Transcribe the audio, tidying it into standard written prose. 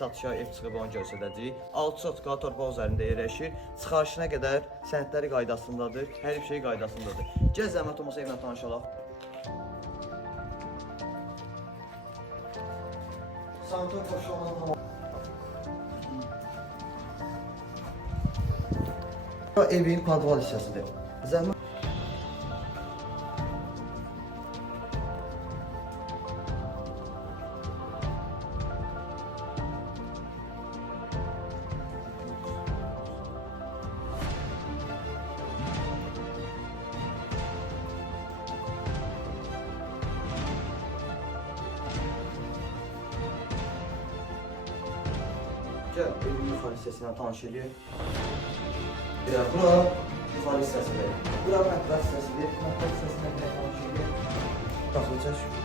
satışa ev çıxıb onu göstərəcəyik. 6 sotqa torpaq üzərində yerləşir. Çıxarışına qədər sənədləri qaydasındadır, hər bir şey qaydasındadır. Gəl zəhmət olmasa evlə tanışalaq. Sanitar qoşulmadan evin podval hissəsidir. Zəhmət Gəl, evin yuxarı hissəsindən tanış edək. Bura yuxarı hissəsidir. Bura mətbəx hissəsidir. Mətbəx hissəsindən tanış edək. Daxil çək.